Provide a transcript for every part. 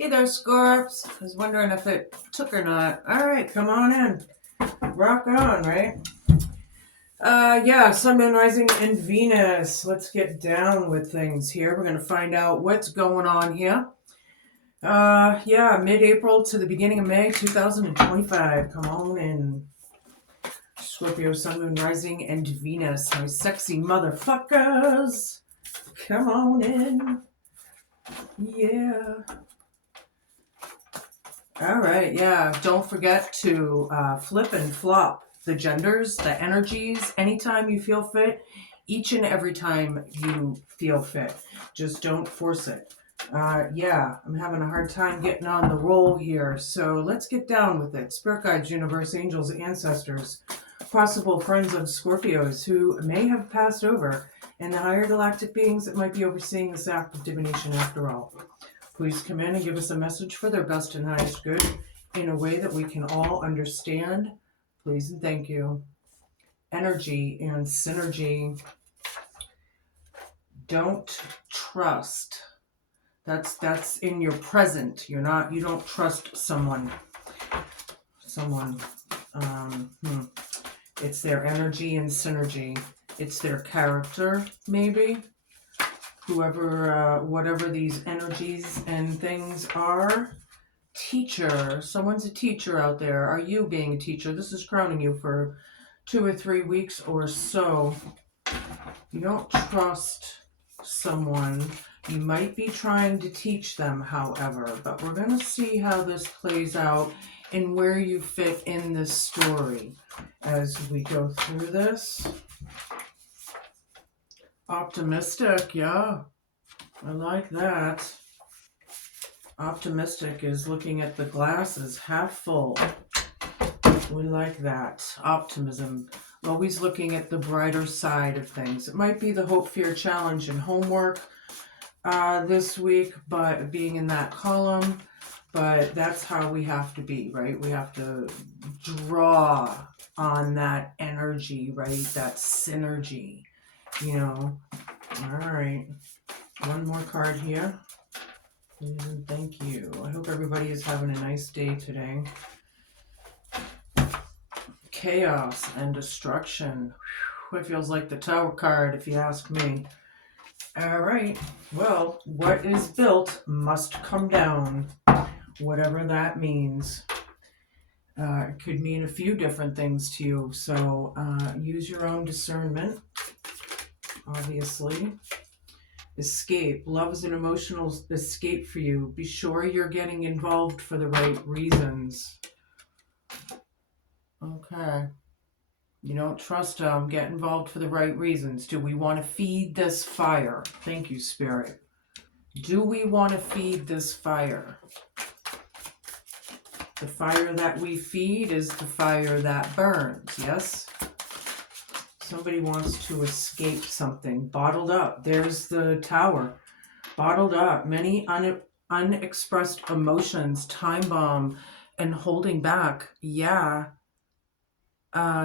Hey there, Scorps. I was wondering if it took or not. All right, come on in. Rock on, right? Yeah, Sun, Moon, Rising, and Venus. Let's get down with things here. We're going to find out what's going on here. Yeah, mid-April to the beginning of May 2025. Come on in. Scorpio, Sun, Moon, Rising, and Venus. My sexy motherfuckers. Come on in. Yeah. All right, yeah. Don't forget to flip and flop the genders, the energies, anytime you feel fit, each and every time you feel fit. Just don't force it. Yeah, I'm having a hard time getting on the roll here, so let's get down with it. Spirit guides, universe, angels, ancestors, possible friends of Scorpios who may have passed over, and the higher galactic beings that might be overseeing this act of divination after all. Please come in and give us a message for their best and highest good in a way that we can all understand. Please and thank you. Energy and synergy. Don't trust. That's in your present. You don't trust someone. It's their energy and synergy. It's their character, maybe. Whatever these energies and things are. Teacher. Someone's a teacher out there. Are you being a teacher? This is crowning you for 2 or 3 weeks or so. You don't trust someone. You might be trying to teach them, however, but we're going to see how this plays out and where you fit in this story as we go through this. Optimistic, yeah. I like that. Optimistic is looking at the glass as half full. We like that. Optimism. Always looking at the brighter side of things. It might be the hope, fear, challenge, and homework this week, but being in that column. But that's how we have to be, right? We have to draw on that energy, right? That synergy, All right. One more card here. Please and thank you. I hope everybody is having a nice day today. Chaos and destruction. Whew, it feels like the Tower card, if you ask me. All right. Well, what is built must come down, whatever that means. It could mean a few different things to you, so use your own discernment, obviously. Escape. Love is an emotional escape for you. Be sure you're getting involved for the right reasons. Okay. You don't trust them. Get involved for the right reasons. Do we want to feed this fire? Thank you, Spirit. Do we want to feed this fire? The fire that we feed is the fire that burns, yes? Somebody wants to escape something. Bottled up. There's the Tower. Bottled up. Many unexpressed emotions. Time bomb and holding back. Yeah.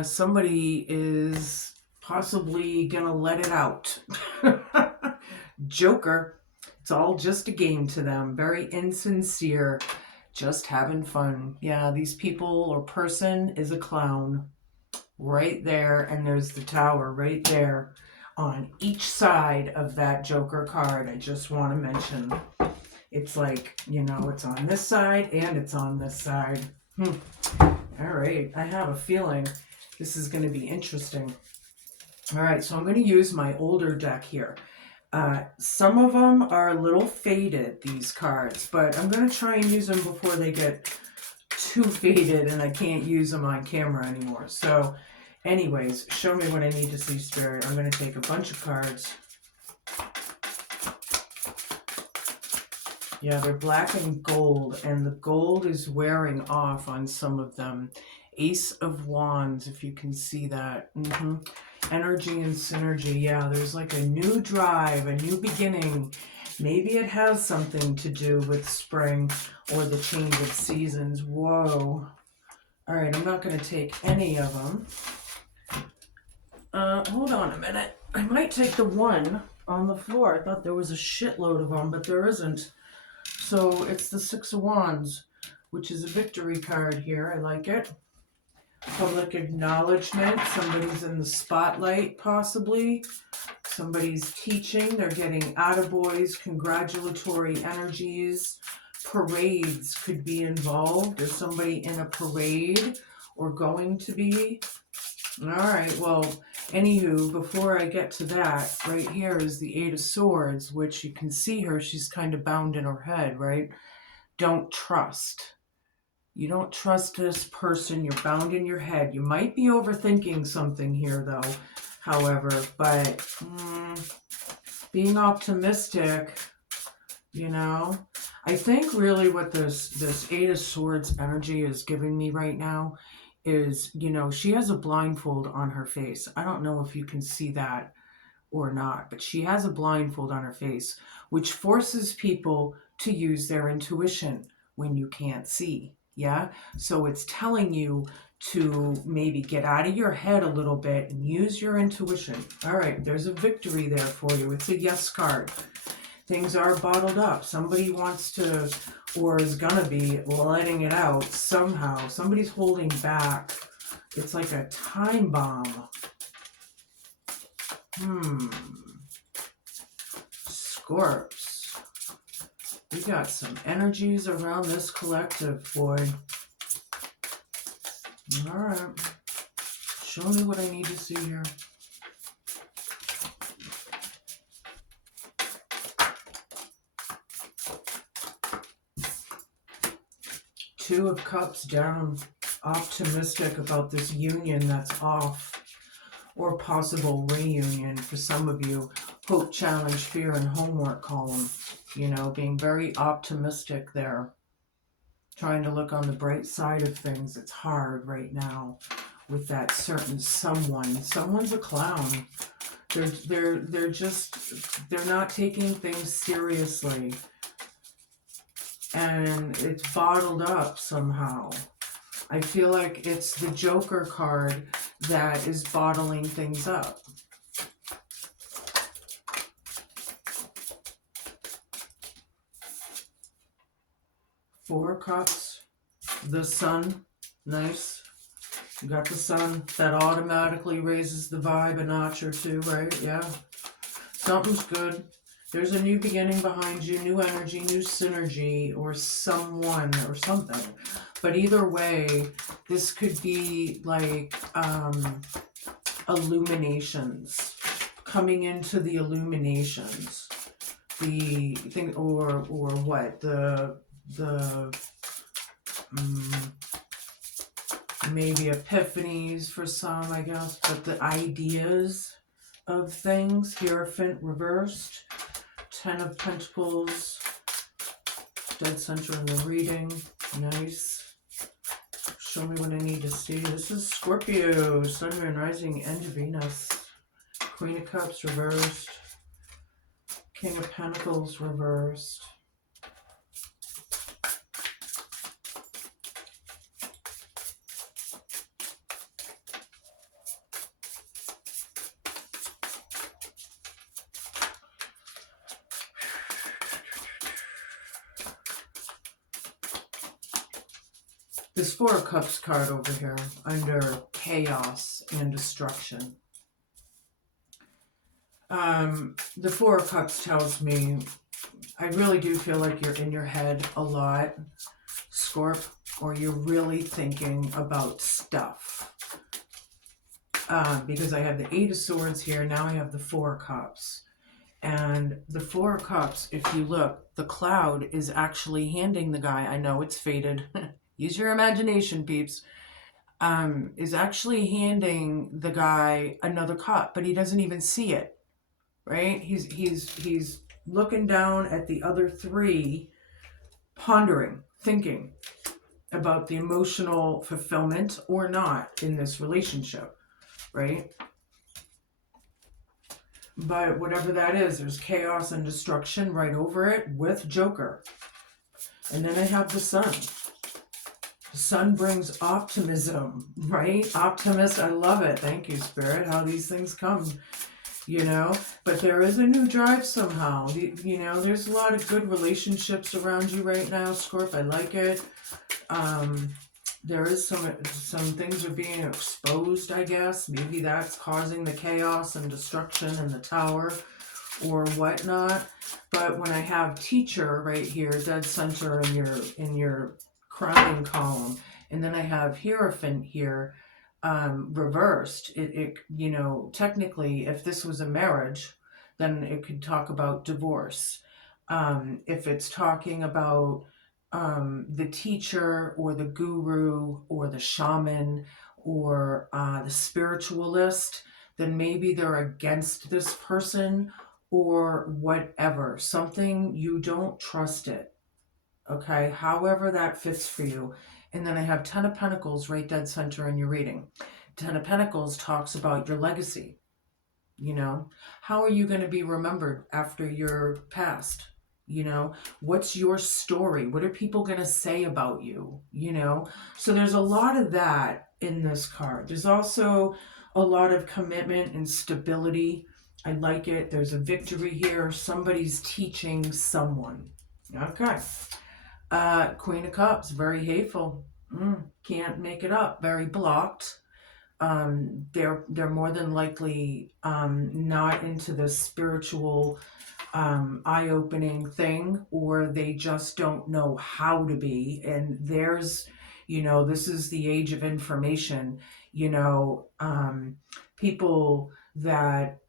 Somebody is possibly gonna let it out. Joker. It's all just a game to them. Very insincere. Just having fun. Yeah, these people or person is a clown. Right there, and there's the Tower right there on each side of that Joker card. I just want to mention it's like, it's on this side and it's on this side. All right, I have a feeling this is going to be interesting. All right, so I'm going to use my older deck here. Some of them are a little faded, these cards, but I'm going to try and use them before they get too faded and I can't use them on camera anymore. So anyways, show me what I need to see, Spirit. I'm going to take a bunch of cards. Yeah, they're black and gold, and the gold is wearing off on some of them. Ace of Wands, if you can see that. Energy and synergy. Yeah, there's like a new drive, a new beginning. Maybe it has something to do with spring or the change of seasons. Whoa. All right, I'm not going to take any of them. Hold on a minute. I might take the one on the floor. I thought there was a shitload of them, but there isn't. So it's the Six of Wands, which is a victory card here. I like it. Public acknowledgement. Somebody's in the spotlight, possibly. Somebody's teaching. They're getting attaboys, congratulatory energies. Parades could be involved. Is somebody in a parade or going to be? All right, well, anywho, before I get to that, right here is the Eight of Swords, which you can see her. She's kind of bound in her head, right? Don't trust. You don't trust this person. You're bound in your head. You might be overthinking something here, though, however, but being optimistic, you know, I think really what this Eight of Swords energy is giving me right now is, you know, she has a blindfold on her face. I don't know if you can see that or not, but she has a blindfold on her face, which forces people to use their intuition when you can't see. Yeah. So it's telling you to maybe get out of your head a little bit and use your intuition. All right. There's a victory there for you. It's a yes card. Things are bottled up. Somebody wants to, or is gonna be letting it out somehow. Somebody's holding back. It's like a time bomb. Scorps. We got some energies around this collective, boy. All right. Show me what I need to see here. Two of Cups down. Optimistic about this union that's off. Or possible reunion for some of you. Hope, challenge, fear, and homework column. You know, being very optimistic there. Trying to look on the bright side of things. It's hard right now with that certain someone. Someone's a clown. They're not taking things seriously. And it's bottled up somehow. I feel like it's the Joker card that is bottling things up. Four of Cups, the Sun, nice. You got the Sun, that automatically raises the vibe a notch or two, right? Yeah. Something's good. There's a new beginning behind you, new energy, new synergy, or someone or something. But either way, this could be like illuminations, coming into the illuminations. The thing, or what? Maybe epiphanies for some, I guess, but the ideas of things. Hierophant reversed. 10 of Pentacles. Dead center in the reading. Nice. Show me what I need to see. This is Scorpio. Sun, Moon, Rising, and Venus. Queen of Cups reversed. King of Pentacles reversed. This Four of Cups card over here, under chaos and destruction. The Four of Cups tells me, I really do feel like you're in your head a lot, Scorp, or you're really thinking about stuff. Because I have the Eight of Swords here, now I have the Four of Cups. And the Four of Cups, if you look, the cloud is actually handing the guy, I know it's faded, use your imagination, peeps, is actually handing the guy another cup, but he doesn't even see it, right? He's looking down at the other three, pondering, thinking about the emotional fulfillment or not in this relationship, right? But whatever that is, there's chaos and destruction right over it with Joker. And then I have the Sun. The Sun brings optimism, right? Optimist, I love it. Thank you, Spirit, how these things come. you know, but there is a new drive somehow. You know, there's a lot of good relationships around you right now, Scorp. I like it. Um, there is some things are being exposed, I guess. Maybe that's causing the chaos and destruction in the tower or whatnot. But when I have teacher right here, dead center in your crowning column, and then I have Hierophant here, reversed. It you know, technically, if this was a marriage, then it could talk about divorce. If it's talking about the teacher or the guru or the shaman or the spiritualist, then maybe they're against this person or whatever. Something you don't trust it. Okay, however that fits for you. And then I have Ten of Pentacles right dead center in your reading. Ten of Pentacles talks about your legacy. You know, how are you going to be remembered after your past? You know, what's your story? What are people going to say about you? You know, so there's a lot of that in this card. There's also a lot of commitment and stability. I like it. There's a victory here. Somebody's teaching someone. Okay. Queen of Cups, very hateful. Can't make it up. Very blocked. They're more than likely not into the spiritual eye-opening thing, or they just don't know how to be. And there's, you know, this is the age of information. You know, people that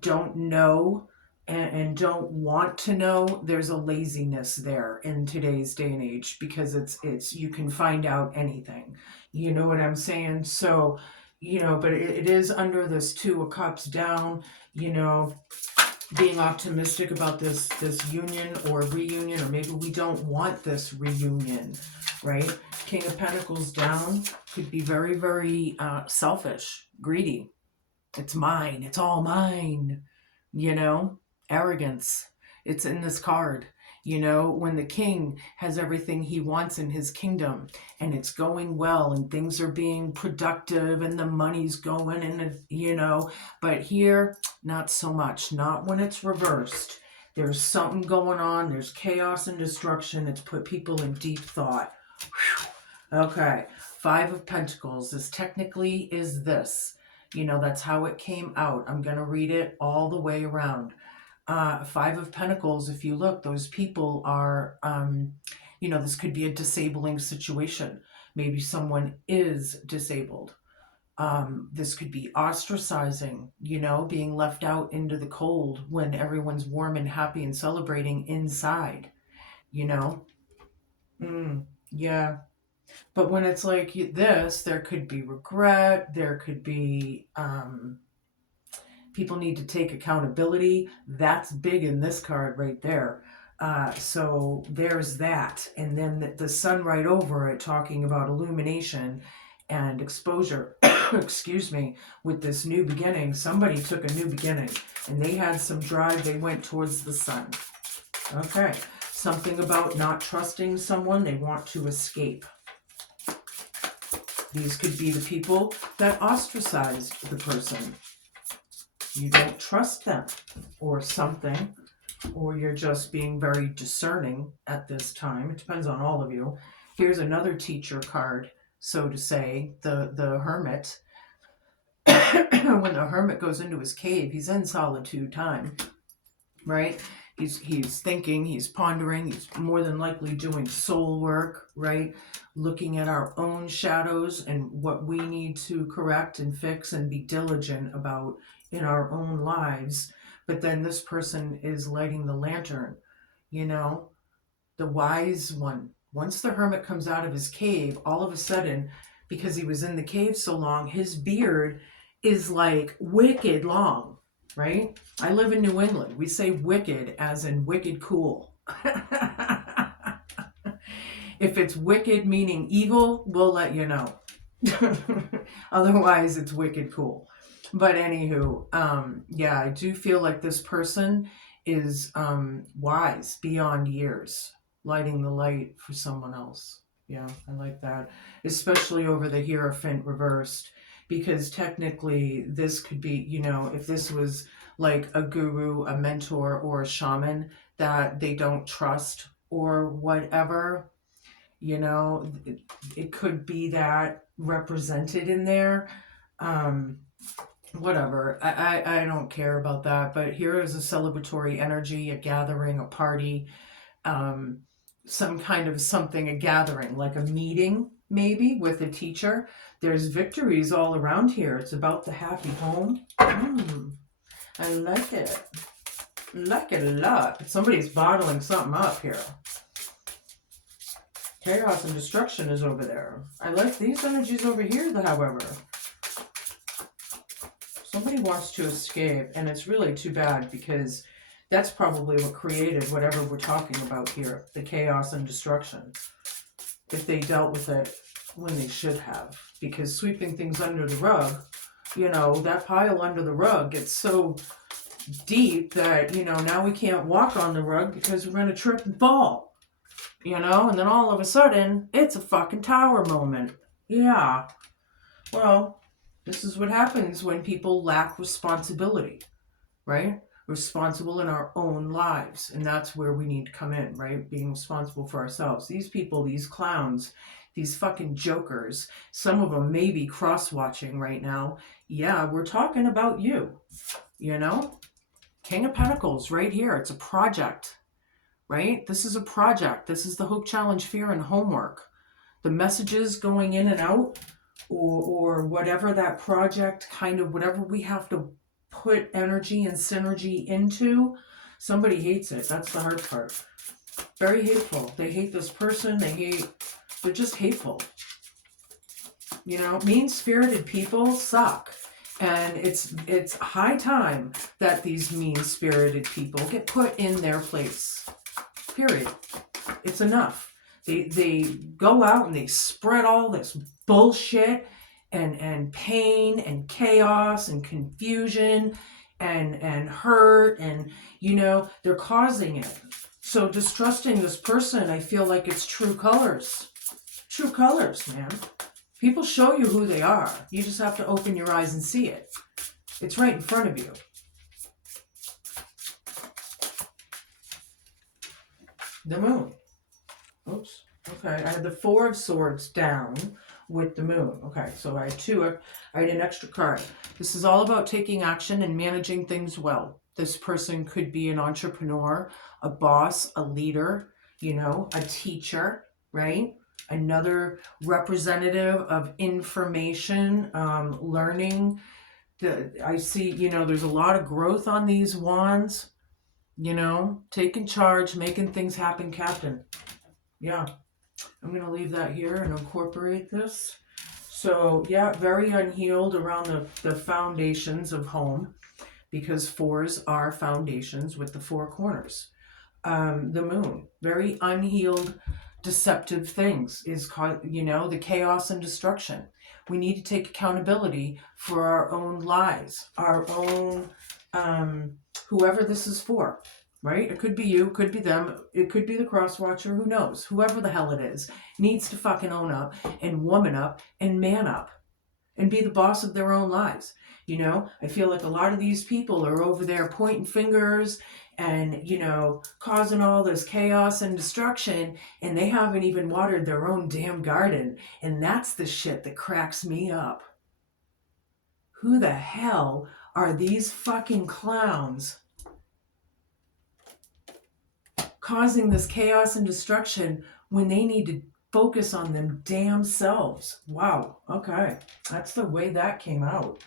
don't know and don't want to know, there's a laziness there in today's day and age, because it's you can find out anything, you know what I'm saying? So, you know, but it is under this Two of Cups down, you know, being optimistic about this union or reunion, or maybe we don't want this reunion, right? King of Pentacles down could be very, very selfish, greedy. It's mine, it's all mine, you know, arrogance. It's in this card. You know, when the king has everything he wants in his kingdom and it's going well and things are being productive and the money's going and, you know, but here, not so much. Not when it's reversed. There's something going on. There's chaos and destruction. It's put people in deep thought. Whew. Okay. Five of Pentacles. This technically is this. You know, that's how it came out. I'm going to read it all the way around. Five of Pentacles, if you look, those people are, you know, this could be a disabling situation. Maybe someone is disabled. This could be ostracizing, you know, being left out into the cold when everyone's warm and happy and celebrating inside, you know. Yeah. But when it's like this, there could be regret. There could be people need to take accountability. That's big in this card right there. So there's that. And then the sun right over it talking about illumination and exposure, excuse me, with this new beginning. Somebody took a new beginning and they had some drive. They went towards the sun. Okay. Something about not trusting someone. They want to escape. These could be the people that ostracized the person. You don't trust them or something, or you're just being very discerning at this time. It depends on all of you. Here's another teacher card, so to say, the hermit. When the hermit goes into his cave, he's in solitude time, right? He's thinking, he's pondering, he's more than likely doing soul work, right? Looking at our own shadows and what we need to correct and fix and be diligent about in our own lives. But then this person is lighting the lantern, you know, the wise one. Once the hermit comes out of his cave, all of a sudden, because he was in the cave so long, his beard is like wicked long, right? I live in New England. We say wicked as in wicked cool. If it's wicked meaning evil, we'll let you know. Otherwise, it's wicked cool. But anywho, yeah, I do feel like this person is wise beyond years, lighting the light for someone else. Yeah, I like that. Especially over the Hierophant reversed, because technically this could be, you know, if this was like a guru, a mentor, or a shaman that they don't trust or whatever, you know, it could be that represented in there. Um, Whatever. I don't care about that. But here is a celebratory energy, a gathering, a party, um, some kind of something, a gathering, like a meeting maybe with a teacher. There's victories all around here. It's about the happy home. I like it. Like it a lot. Somebody's bottling something up here. Chaos and destruction is over there. I like these energies over here, however. Somebody wants to escape, and it's really too bad because that's probably what created whatever we're talking about here, the chaos and destruction. If they dealt with it when they should have. Because sweeping things under the rug, you know, that pile under the rug gets so deep that, you know, now we can't walk on the rug because we're going to trip and fall. You know, and then all of a sudden, it's a fucking tower moment. Yeah. Well, this is what happens when people lack responsibility, right? Responsible in our own lives. And that's where we need to come in, right? Being responsible for ourselves. These people, these clowns, these fucking jokers, some of them may be cross-watching right now. Yeah, we're talking about you, you know? King of Pentacles right here. It's a project, right? This is a project. This is the Hope Challenge, Fear, and Homework. The messages going in and out, or whatever that project, kind of whatever we have to put energy and synergy into, somebody hates it. That's the hard part. Very hateful. They hate this person. They're just hateful. You know, mean-spirited people suck. And it's high time that these mean-spirited people get put in their place. Period. It's enough. They go out and they spread all this bullshit and pain and chaos and confusion and hurt, and, you know, they're causing it. So distrusting this person, I feel like it's true colors. True colors, man. People show you who they are. You just have to open your eyes and see it. It's right in front of you. The moon. Oops. Okay, I had the Four of Swords down with the moon. Okay, so I had two. I had an extra card. This is all about taking action and managing things well. This person could be an entrepreneur, a boss, a leader, you know, a teacher, right? Another representative of information, learning. I see, you know, there's a lot of growth on these wands, you know, taking charge, making things happen, Captain. Yeah, I'm going to leave that here and incorporate this. So, yeah, very unhealed around the foundations of home, because fours are foundations with the four corners. The moon, very unhealed, deceptive things is called, you know, the chaos and destruction. We need to take accountability for our own lies, our own, whoever this is for. Right? It could be you, could be them, it could be the cross watcher, who knows? Whoever the hell it is needs to fucking own up and woman up and man up and be the boss of their own lives. You know, I feel like a lot of these people are over there pointing fingers and, you know, causing all this chaos and destruction, and they haven't even watered their own damn garden. And that's the shit that cracks me up. Who the hell are these fucking clowns causing this chaos and destruction when they need to focus on them damn selves? Wow. Okay. That's the way that came out.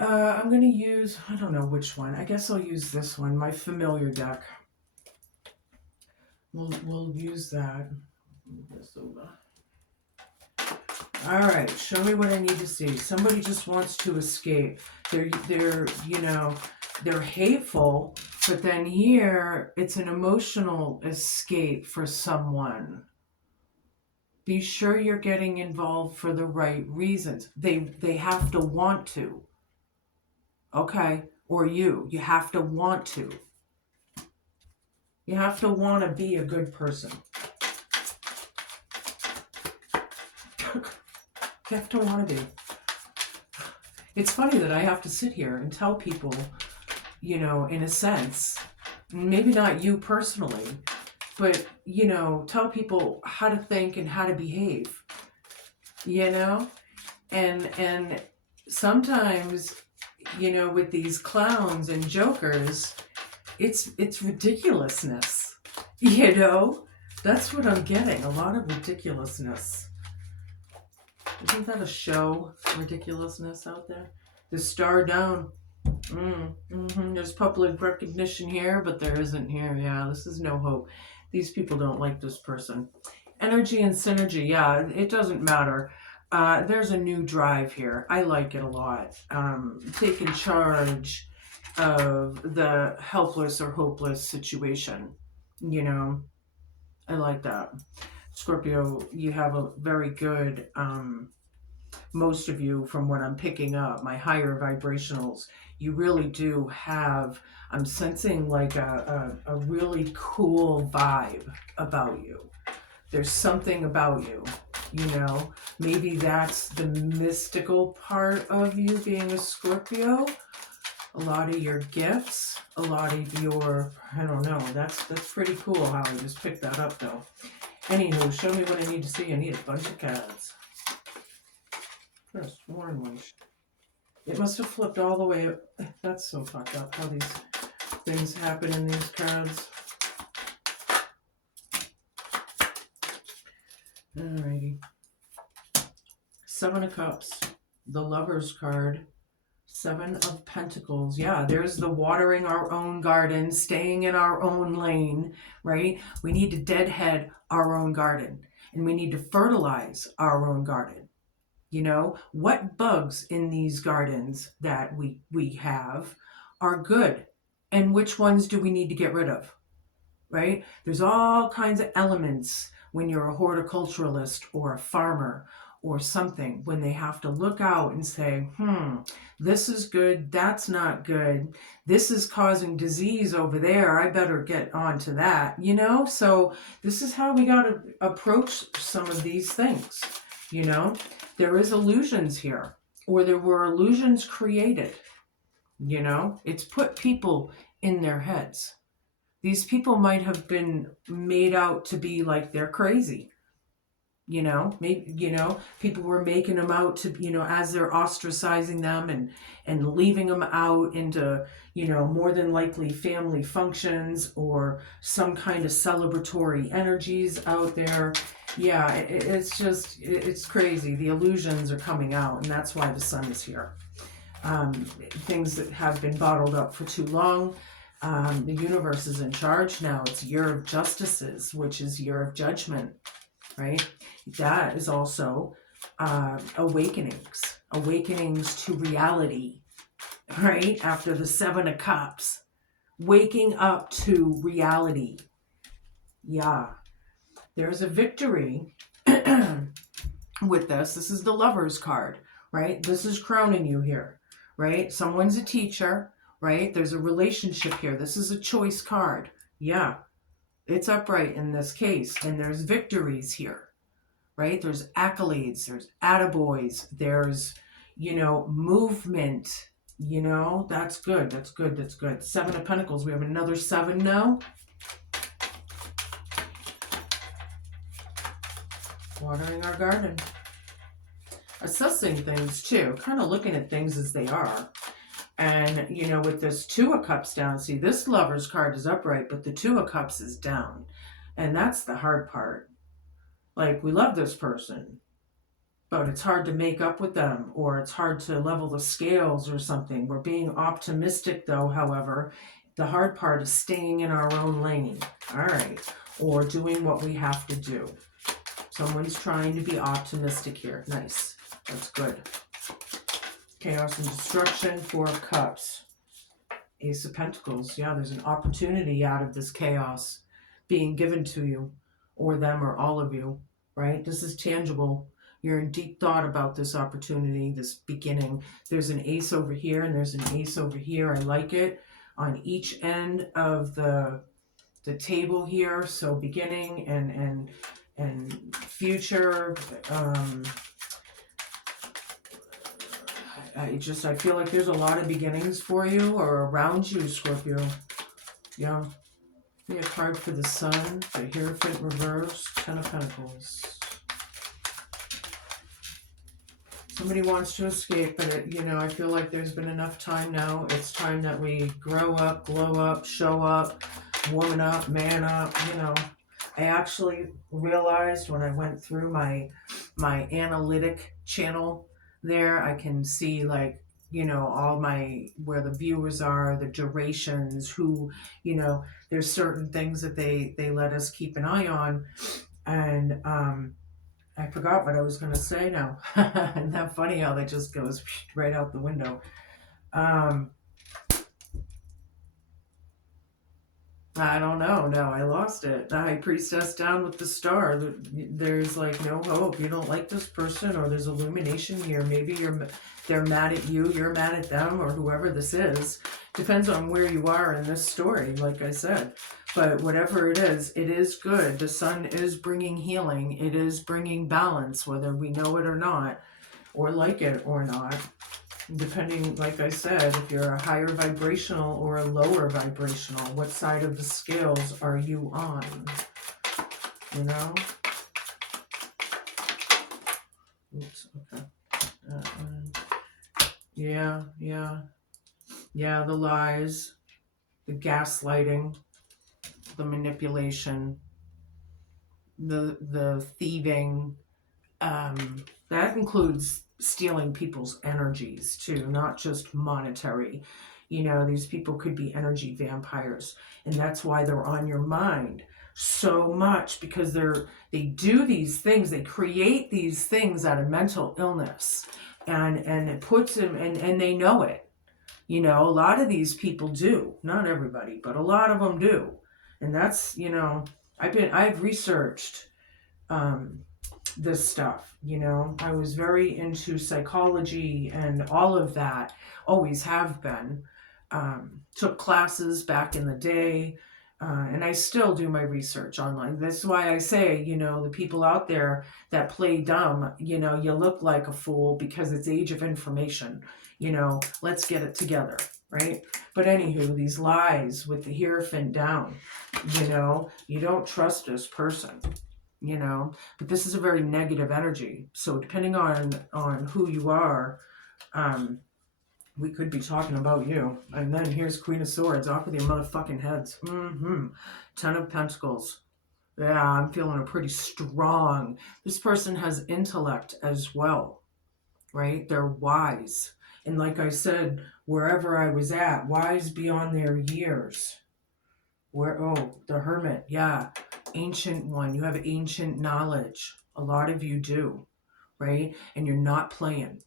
I'm going to use, I don't know which one. I guess I'll use this one, my familiar deck. We'll use that. Move this over. All right. Show me what I need to see. Somebody just wants to escape. They're, you know, they're hateful, but then here it's an emotional escape for someone. Be sure you're getting involved for the right reasons. They have to want to. Okay? Or you have to want to. You have to want to be a good person. You have to want to be. It's funny that I have to sit here and tell people, you know, in a sense, maybe not you personally, but, you know, tell people how to think and how to behave, you know? And sometimes, you know, with these clowns and jokers, it's ridiculousness, you know? That's what I'm getting, a lot of ridiculousness. Isn't that a show, ridiculousness out there? The star down. There's public recognition here, but there isn't here. Yeah, this is no hope. These people don't like this person. Energy and synergy. Yeah, it doesn't matter. There's a new drive here. I like it a lot. Taking charge of the helpless or hopeless situation. You know, I like that. Scorpio, you have a very good, most of you, from what I'm picking up, my higher vibrationals, you really do have, I'm sensing like a really cool vibe about you. There's something about you, you know. Maybe that's the mystical part of you being a Scorpio. A lot of your gifts, a lot of your, I don't know, that's pretty cool how I just picked that up though. Anywho, show me what I need to see. I need a bunch of cards. First, orange. It must have flipped all the way up. That's so fucked up how these things happen in these cards. Alrighty. Seven of Cups. The Lover's card. Seven of Pentacles. Yeah, there's the watering our own garden, staying in our own lane, right? We need to deadhead our own garden. And we need to fertilize our own garden. You know, what bugs in these gardens that we have are good, and which ones do we need to get rid of, right? There's all kinds of elements when you're a horticulturalist or a farmer or something, when they have to look out and say, this is good, that's not good, this is causing disease over there, I better get on to that, you know? So this is how we got to approach some of these things, you know? There is illusions here, or there were illusions created, you know? It's put people in their heads. These people might have been made out to be like they're crazy, you know? Maybe, you know, people were making them out to, you know, as they're ostracizing them and leaving them out into, you know, more than likely family functions or some kind of celebratory energies out there. Yeah, it's just, it's crazy. The illusions are coming out, and that's why the sun is here. Things that have been bottled up for too long. The universe is in charge now. It's year of justices, which is year of judgment, right? That is also awakenings to reality, right? After the Seven of Cups, waking up to reality. Yeah. There's a victory with this. This is the Lover's card, right? This is crowning you here, right? Someone's a teacher, right? There's a relationship here. This is a choice card. Yeah, it's upright in this case. And there's victories here, right? There's accolades. There's attaboys. There's, you know, movement. You know, that's good. That's good. That's good. Seven of Pentacles. We have another seven now. Watering our garden. Assessing things too, kind of looking at things as they are. And, you know, with this Two of Cups down, see, this Lover's card is upright, but the Two of Cups is down. And that's the hard part. Like, we love this person, but it's hard to make up with them, or it's hard to level the scales or something. We're being optimistic, though, however. The hard part is staying in our own lane, all right, or doing what we have to do. Someone's trying to be optimistic here. Nice. That's good. Chaos and destruction, Four of Cups. Ace of Pentacles. Yeah, there's an opportunity out of this chaos being given to you, or them, or all of you, right? This is tangible. You're in deep thought about this opportunity, this beginning. There's an ace over here, and there's an ace over here. I like it. On each end of the table here. So beginning and future, I feel like there's a lot of beginnings for you or around you, Scorpio. Yeah. Be a card for the Sun, the Hierophant reverse, Ten of Pentacles. Somebody wants to escape, but you know, I feel like there's been enough time now. It's time that we grow up, glow up, show up, woman up, man up, you know. I actually realized when I went through my analytic channel there, I can see, like, you know, all my, where the viewers are, the durations, who, you know, there's certain things that they let us keep an eye on. And I forgot what I was going to say now. Isn't that funny how that just goes right out the window? I don't know. No, I lost it. The High Priestess down with the star. There's like no hope. You don't like this person, or there's illumination here. Maybe they're mad at you, you're mad at them, or whoever this is. Depends on where you are in this story, like I said. But whatever it is good. The Sun is bringing healing. It is bringing balance, whether we know it or not, or like it or not. Depending, like I said, if you're a higher vibrational or a lower vibrational, what side of the scales are you on? You know? Oops, okay. Yeah. Yeah, the lies, the gaslighting, the manipulation, the thieving, that includes stealing people's energies too, not just monetary. You know, these people could be energy vampires, and that's why they're on your mind so much, because they do these things, they create these things out of mental illness, and it puts them, and they know it. You know, a lot of these people do, not everybody, but a lot of them do. And that's, you know, I've researched this stuff, you know. I was very into psychology and all of that, always have been. Took classes back in the day, and I still do my research online. That's why I say, you know, the people out there that play dumb, you know, you look like a fool because it's age of information. You know, let's get it together, right? But anywho, these lies with the Hierophant down, you know, you don't trust this person. You know, but this is a very negative energy. So depending on who you are, we could be talking about you. And then here's Queen of Swords, off with your motherfucking heads. Ten of Pentacles. Yeah, I'm feeling a pretty strong. This person has intellect as well, right? They're wise. And like I said, wherever I was at, wise beyond their years. The Hermit, yeah. Ancient one. You have ancient knowledge. A lot of you do, right? And you're not playing.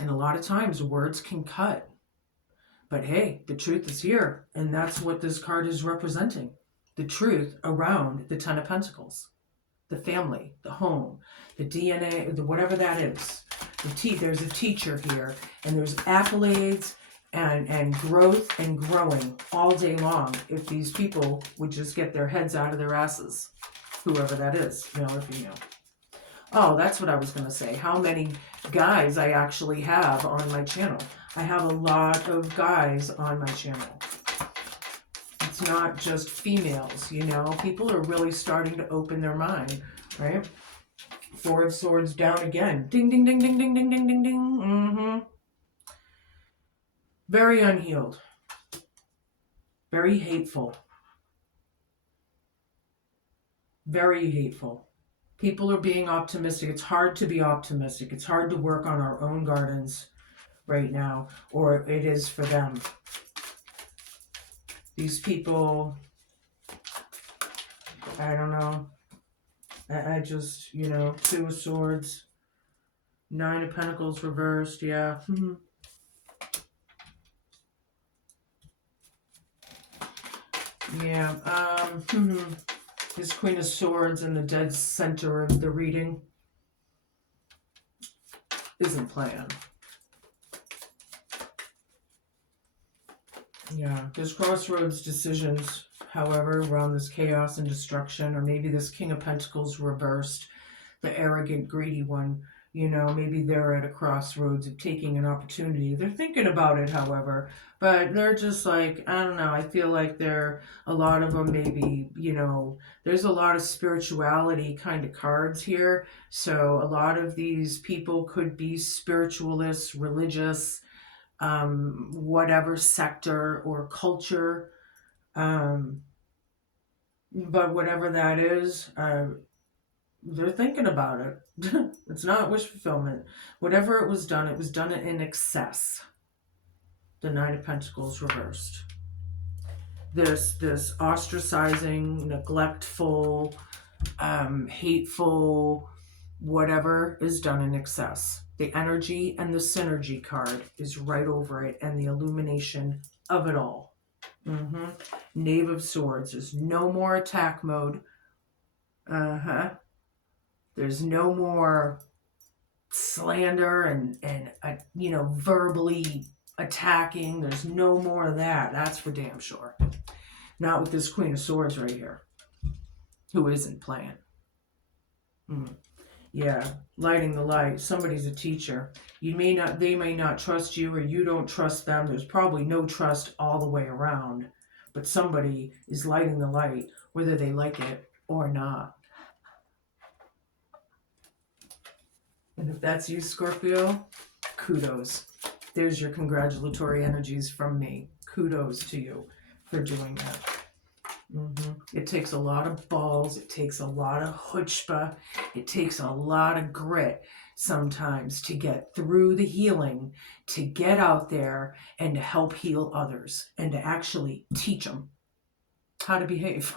And a lot of times words can cut. But hey, the truth is here. And that's what this card is representing. The truth around the Ten of Pentacles. The family, the home, the DNA, whatever that is. There's a teacher here. And there's accolades and growth and growing all day long if these people would just get their heads out of their asses, whoever that is, male or female. Oh, that's what I was going to say. How many guys I actually have on my channel. I have a lot of guys on my channel. It's not just females, you know. People are really starting to open their mind, right? Four of Swords down again. Ding, ding, ding, ding, ding, ding, ding, ding, ding. Very unhealed. Very hateful. Very hateful. People are being optimistic. It's hard to be optimistic. It's hard to work on our own gardens right now, or it is for them. These people, I don't know. I just, you know, Two of Swords, Nine of Pentacles reversed, yeah. Yeah, this Queen of Swords in the dead center of the reading isn't playing. Yeah, there's crossroads decisions, however, around this chaos and destruction, or maybe this King of Pentacles reversed, the arrogant, greedy one. You know, maybe they're at a crossroads of taking an opportunity. They're thinking about it, however, but they're just like, I don't know. I feel like a lot of them maybe, you know, there's a lot of spirituality kind of cards here. So a lot of these people could be spiritualists, religious, whatever sector or culture. Um, but whatever that is, they're thinking about it. It's not wish fulfillment. Whatever it was done in excess. The Nine of Pentacles reversed. This ostracizing, neglectful, hateful, whatever is done in excess. The energy and the synergy card is right over it, and the illumination of it all. Knave of Swords. There's no more attack mode. There's no more slander and you know, verbally attacking. There's no more of that. That's for damn sure. Not with this Queen of Swords right here, who isn't playing. Yeah, lighting the light. Somebody's a teacher. They may not trust you, or you don't trust them. There's probably no trust all the way around, but somebody is lighting the light, whether they like it or not. And if that's you, Scorpio, kudos. There's your congratulatory energies from me. Kudos to you for doing that. It takes a lot of balls. It takes a lot of chutzpah. It takes a lot of grit sometimes to get through the healing, to get out there and to help heal others and to actually teach them how to behave,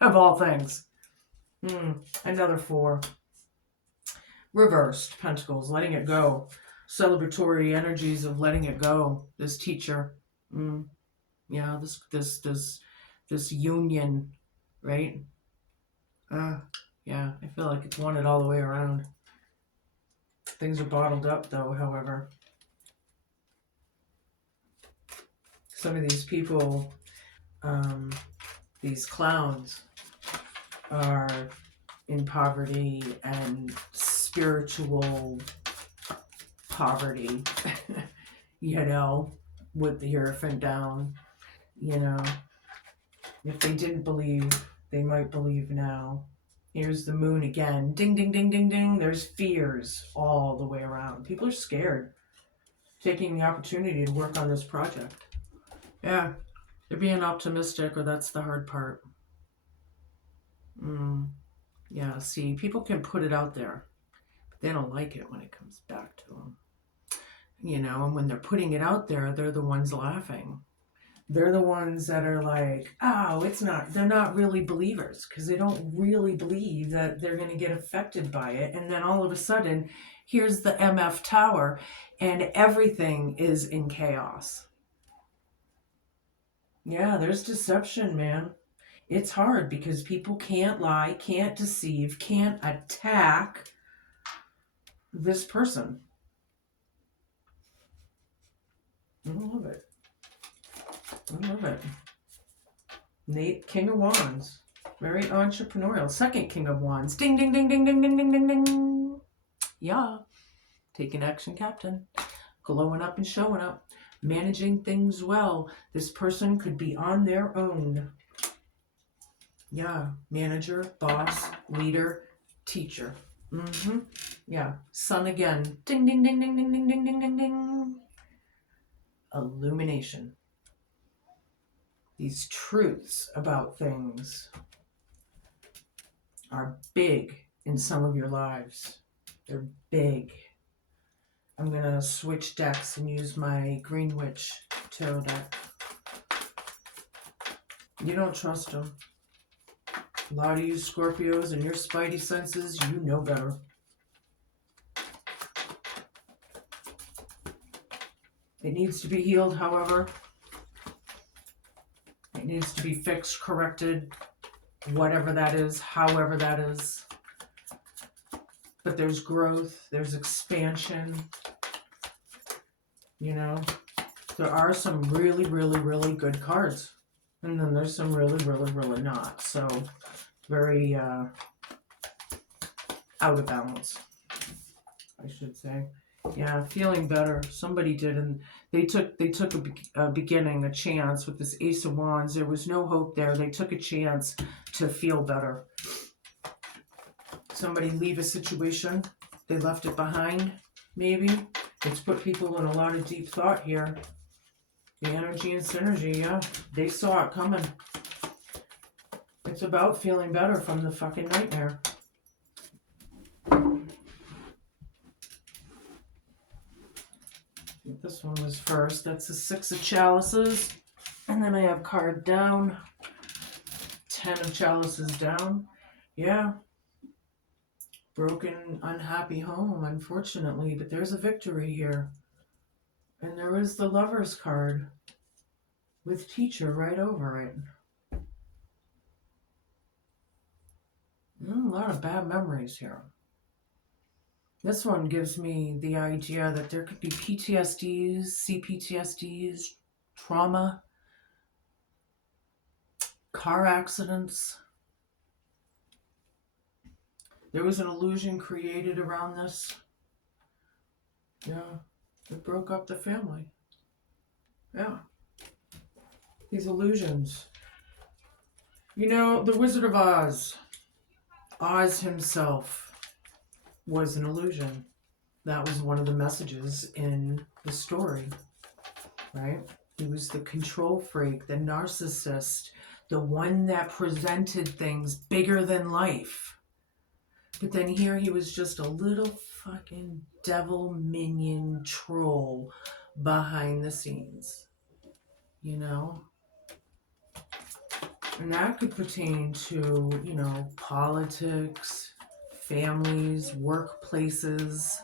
of all things. Another 4. Reversed Pentacles, letting it go. Celebratory energies of letting it go. This teacher. Yeah, this union, right? Yeah, I feel like it's wanted all the way around. Things are bottled up though, however. Some of these people, these clowns, are in poverty and spiritual poverty, you know, with the Hierophant down, you know. If they didn't believe, they might believe now. Here's the Moon again. Ding, ding, ding, ding, ding. There's fears all the way around. People are scared, taking the opportunity to work on this project. Yeah, they're being optimistic, or that's the hard part. Yeah, see, people can put it out there, but they don't like it when it comes back to them. You know, and when they're putting it out there, they're the ones laughing. They're the ones that are like, oh, they're not really believers, because they don't really believe that they're going to get affected by it. And then all of a sudden, here's the MF Tower, and everything is in chaos. Yeah, there's deception, man. It's hard because people can't lie, can't deceive, can't attack this person. I love it. I love it. Nate, King of Wands. Very entrepreneurial. Second King of Wands. Ding, ding, ding, ding, ding, ding, ding, ding, ding. Yeah. Taking action, Captain. Glowing up and showing up. Managing things well. This person could be on their own. Yeah. Manager, boss, leader, teacher. Yeah. Sun again. Ding, ding, ding, ding, ding, ding, ding, ding, ding, ding. Illumination. These truths about things are big in some of your lives. They're big. I'm going to switch decks and use my Green Witch Tarot deck. You don't trust them. A lot of you Scorpios and your spidey senses, you know better. It needs to be healed, however. It needs to be fixed, corrected, whatever that is, however that is. But there's growth, there's expansion. You know, there are some really, really, really good cards. And then there's some really, really, really not. So, very out of balance. I should say. Yeah, feeling better. Somebody did, and they took a beginning, a chance with this Ace of Wands. There was no hope there. They took a chance to feel better. Somebody leave a situation. They left it behind, maybe. It's put people in a lot of deep thought here. The energy and synergy, yeah. They saw it coming. It's about feeling better from the fucking nightmare. This one was first. That's the Six of Chalices. And then I have card down. 10 of Chalices down. Yeah. Broken, unhappy home, unfortunately. But there's a victory here. And there is the Lover's card. With Teacher right over it. A lot of bad memories here. This one gives me the idea that there could be PTSDs, CPTSDs, trauma, car accidents. There was an illusion created around this. Yeah, it broke up the family. Yeah. These illusions. You know, the Wizard of Oz. Oz himself was an illusion. That was one of the messages in the story, right? He was the control freak, the narcissist, the one that presented things bigger than life. But then here he was just a little fucking devil minion troll behind the scenes, you know? And that could pertain to, you know, politics, families, workplaces.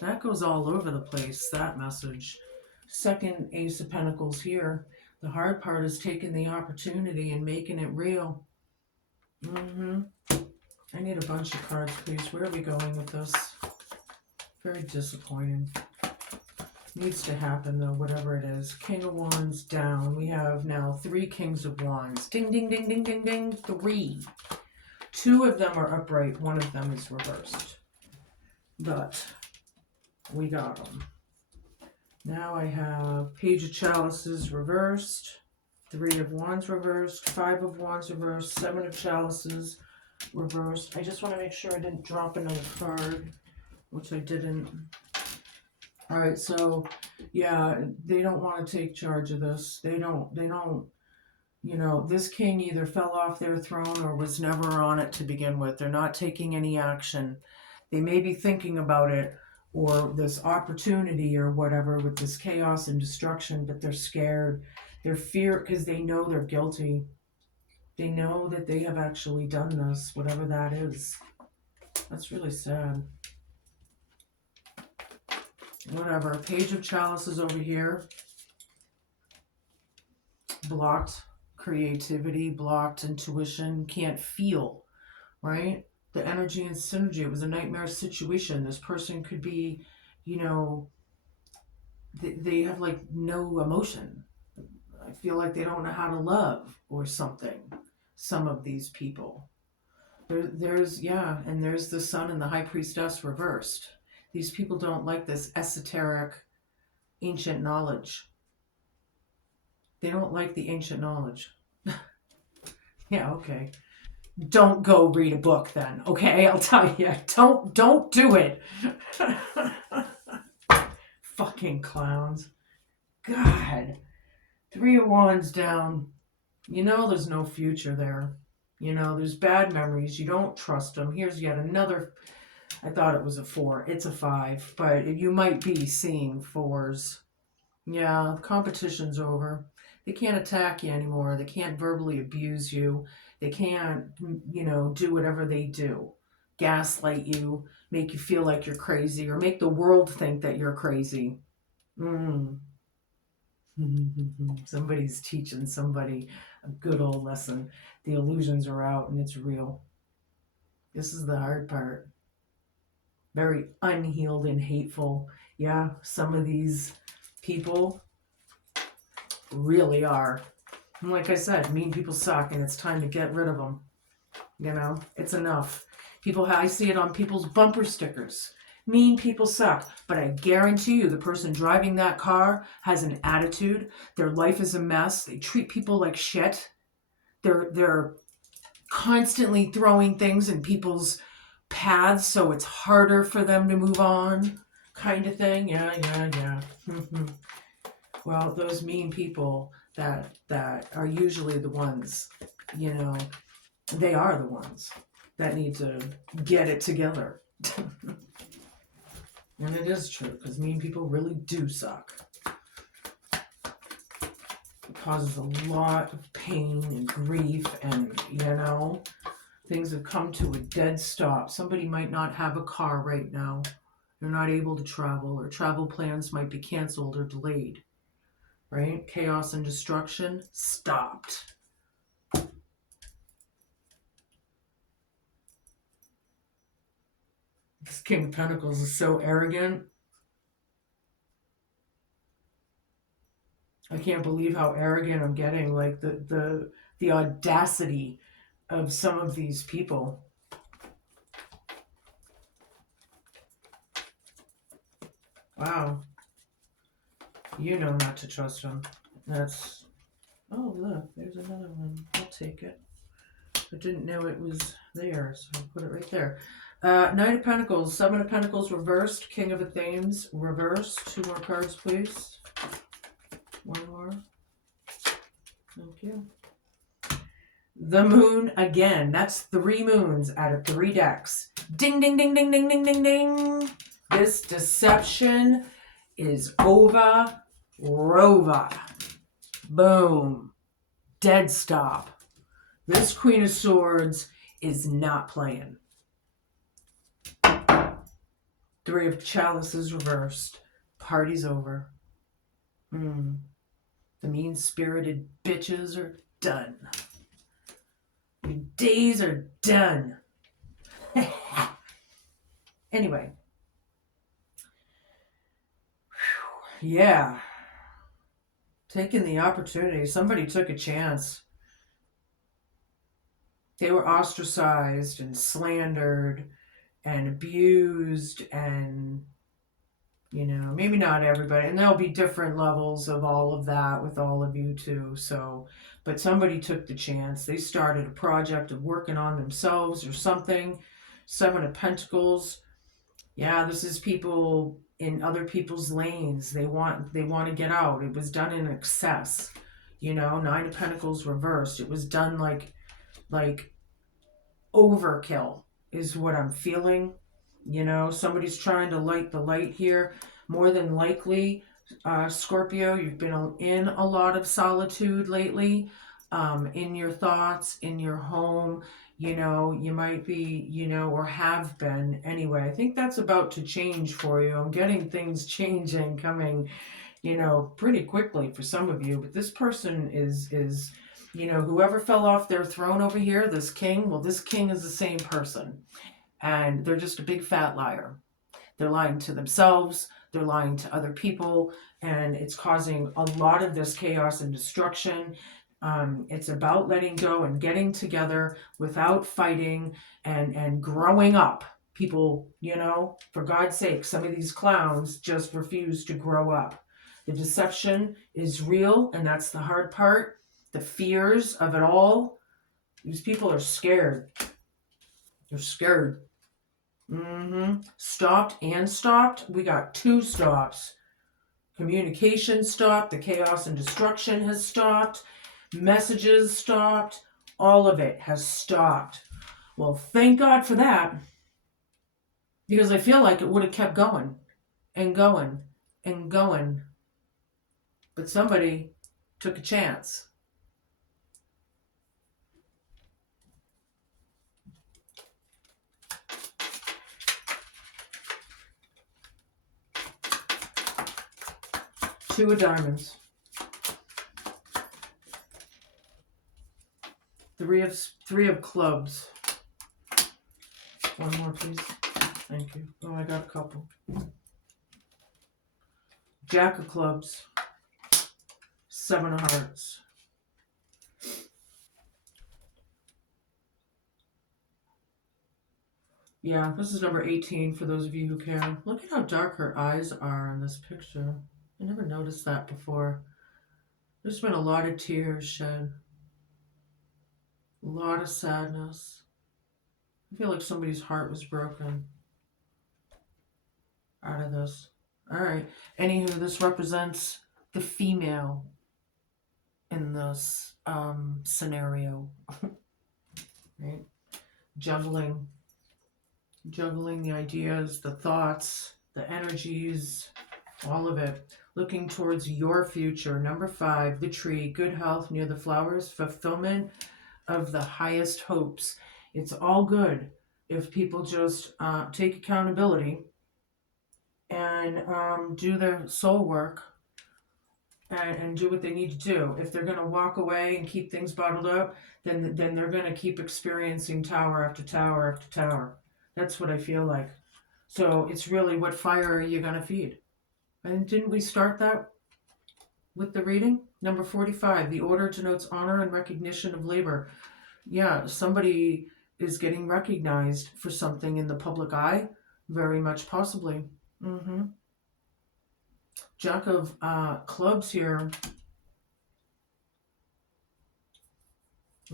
That goes all over the place, that message. Second Ace of Pentacles here. The hard part is taking the opportunity and making it real. I need a bunch of cards, please. Where are we going with this? Very disappointing. Needs to happen, though, whatever it is. King of Wands down. We have now 3 Kings of Wands. Ding, ding, ding, ding, ding, ding. 3. 2 of them are upright. 1 of them is reversed. But we got them. Now I have Page of Chalices reversed. 3 of Wands reversed. 5 of Wands reversed. 7 of Chalices reversed. I just want to make sure I didn't drop another card, which I didn't. All right, so yeah, they don't want to take charge of this. They don't, you know, this king either fell off their throne or was never on it to begin with. They're not taking any action. They may be thinking about it or this opportunity or whatever with this chaos and destruction, but they're scared. They're feared because they know they're guilty. They know that they have actually done this, whatever that is. That's really sad. Whatever. Page of Chalices over here. Blocked creativity, blocked intuition, can't feel, right? The energy and synergy. It was a nightmare situation. This person could be, you know, they have like no emotion. I feel like they don't know how to love or something. Some of these people. There's the Sun and the High Priestess reversed. These people don't like this esoteric, ancient knowledge. They don't like the ancient knowledge. Yeah, okay. Don't go read a book then, okay? I'll tell you. Don't do it. Fucking clowns. God. 3 of Wands down. You know there's no future there. You know, there's bad memories. You don't trust them. Here's yet another. I thought it was a 4. It's a 5. But you might be seeing 4s. Yeah, competition's over. They can't attack you anymore. They can't verbally abuse you. They can't, you know, do whatever they do. Gaslight you, make you feel like you're crazy, or make the world think that you're crazy. Somebody's teaching somebody a good old lesson. The illusions are out and it's real. This is the hard part. Very unhealed and hateful. Yeah, some of these people really are. And like I said, mean people suck and it's time to get rid of them. You know, it's enough. I see it on people's bumper stickers. Mean people suck. But I guarantee you the person driving that car has an attitude. Their life is a mess. They treat people like shit. They're constantly throwing things in people's paths so it's harder for them to move on, kind of thing. Yeah. Well, those mean people that are usually the ones, they are the ones that need to get it together. And it is true, because mean people really do suck. It causes a lot of pain and grief, and things have come to a dead stop. Somebody might not have a car right now. They're not able to travel, or travel plans might be canceled or delayed. Right? Chaos and destruction stopped. This King of Pentacles is so arrogant. I can't believe how arrogant I'm getting. Like the audacity of some of these people. Wow. You know not to trust them. That's... Oh, look, there's another one. I'll take it. I didn't know it was there, so I'll put it right there. Knight of Pentacles, Seven of Pentacles reversed, King of Athens reversed. 2 more cards, please. 1 more. Thank you. The Moon again. That's 3 moons out of 3 decks. Ding, ding, ding, ding, ding, ding, ding, ding. This deception is over. Rova. Boom. Dead stop. This Queen of Swords is not playing. 3 of Chalices reversed. Party's over. The mean-spirited bitches are done. Your days are done. Anyway. Yeah. Taking the opportunity. Somebody took a chance. They were ostracized and slandered and abused, and maybe not everybody, and there'll be different levels of all of that with all of you too. So, but somebody took the chance. They started a project of working on themselves or something. 7 of Pentacles. Yeah, this is people in other people's lanes. They want to get out. It was done in excess. 9 of Pentacles reversed. It was done like overkill is what I'm feeling. Somebody's trying to light the light here. More than likely, Scorpio, you've been in a lot of solitude lately, in your thoughts, in your home. You might be, or have been anyway. I think that's about to change for you. I'm getting things changing, coming, pretty quickly for some of you. But this person is whoever fell off their throne over here, this king, well, this king is the same person. And they're just a big fat liar. They're lying to themselves. They're lying to other people. And it's causing a lot of this chaos and destruction. It's about letting go and getting together without fighting and growing up. People, for God's sake, some of these clowns just refuse to grow up. The deception is real, and that's the hard part. The fears of it all. These people are scared. They're scared. Stopped and stopped. We got 2 stops. Communication stopped. The chaos and destruction has stopped. Messages stopped. All of it has stopped. Well, thank God for that. Because I feel like it would have kept going and going and going. But somebody took a chance. Two of Diamonds. 3 of Clubs. 1 more, please. Thank you. Oh, I got a couple. Jack of Clubs. 7 of Hearts. Yeah, this is number 18 for those of you who care. Look at how dark her eyes are in this picture. I never noticed that before. There's been a lot of tears shed, a lot of sadness. I feel like somebody's heart was broken out of this. All right. Anywho, this represents the female in this scenario, right? Juggling, juggling the ideas, the thoughts, the energies, all of it. Looking towards your future. Number 5, the tree, good health near the flowers, fulfillment of the highest hopes. It's all good if people just take accountability and do their soul work and do what they need to do. If they're going to walk away and keep things bottled up, then they're going to keep experiencing tower after tower after tower. That's what I feel like. So it's really, what fire are you going to feed? And didn't we start that with the reading? Number 45, the order denotes honor and recognition of labor. Yeah, somebody is getting recognized for something in the public eye. Very much possibly. Jack of clubs here.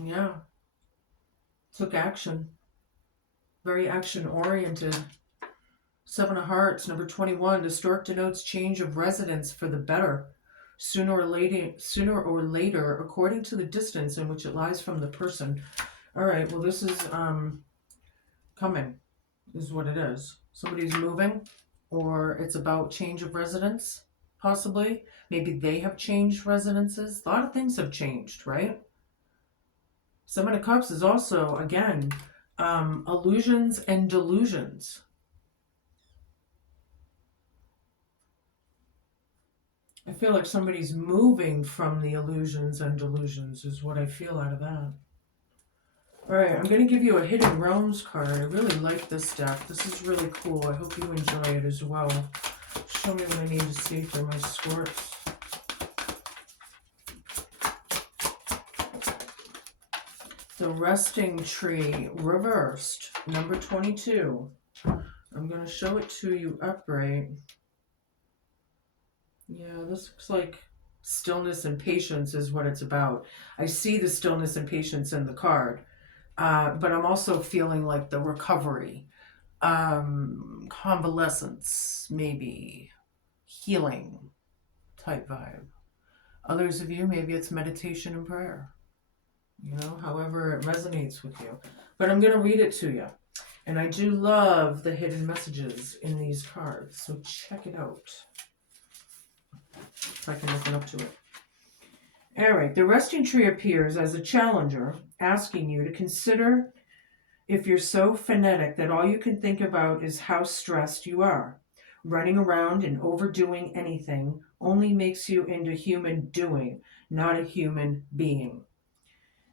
Yeah. Took action. Very action oriented. 7 of hearts, number 21. The stork denotes change of residence for the better. Sooner or later, according to the distance in which it lies from the person. All right, well, this is coming, is what it is. Somebody's moving, or it's about change of residence, possibly. Maybe they have changed residences. A lot of things have changed, right? 7 of Cups is also, again, illusions and delusions. I feel like somebody's moving from the illusions and delusions is what I feel out of that. All right, I'm going to give you a Hidden Realms card. I really like this deck. This is really cool. I hope you enjoy it as well. Show me what I need to see for my scorps. The Resting Tree, reversed, number 22. I'm going to show it to you upright. Yeah, this looks like stillness and patience is what it's about. I see the stillness and patience in the card, but I'm also feeling like the recovery, convalescence, maybe healing type vibe. Others of you, maybe it's meditation and prayer, you know, however it resonates with you. But I'm going to read it to you. And I do love the hidden messages in these cards, so check it out. If I can open up to it. All right, the Resting Tree appears as a challenger, asking you to consider if you're so frenetic that all you can think about is how stressed you are. Running around and overdoing anything only makes you into human doing, not a human being.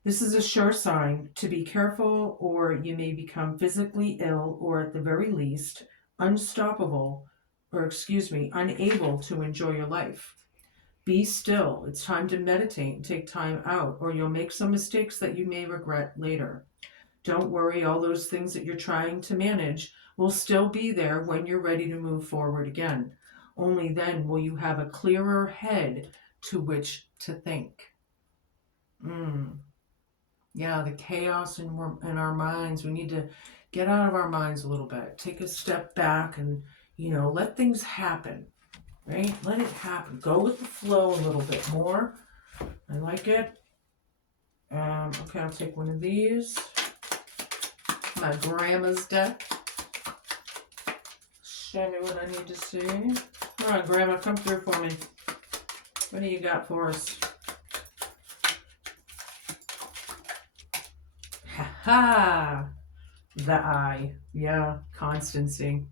This is a sure sign to be careful, or you may become physically ill, or at the very least, unable to enjoy your life. Be still. It's time to meditate and take time out, or you'll make some mistakes that you may regret later. Don't worry, all those things that you're trying to manage will still be there when you're ready to move forward again. Only then will you have a clearer head to which to think. Yeah, the chaos in our minds. We need to get out of our minds a little bit. Take a step back and, let things happen. Right? Let it happen. Go with the flow a little bit more. I like it. Okay, I'll take one of these. My grandma's deck. Show me what I need to see. Come on, Grandma, come through for me. What do you got for us? Ha ha! The eye. Yeah, constancy.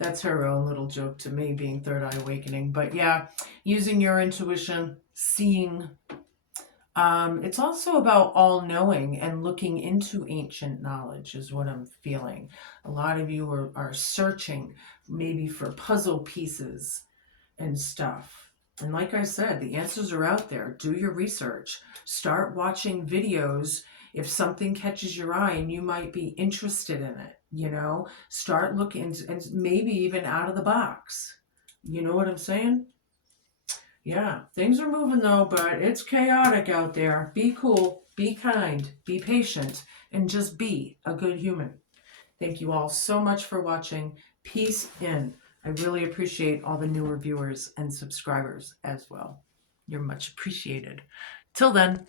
That's her own little joke to me, being third eye awakening. But yeah, using your intuition, seeing. It's also about all knowing and looking into ancient knowledge is what I'm feeling. A lot of you are searching maybe for puzzle pieces and stuff. And like I said, the answers are out there. Do your research. Start watching videos If something catches your eye and you might be interested in it, you know, start looking and maybe even out of the box. You know what I'm saying? Yeah, things are moving though, but it's chaotic out there. Be cool, be kind, be patient, and just be a good human. Thank you all so much for watching. Peace in. I really appreciate all the newer viewers and subscribers as well. You're much appreciated. Till then.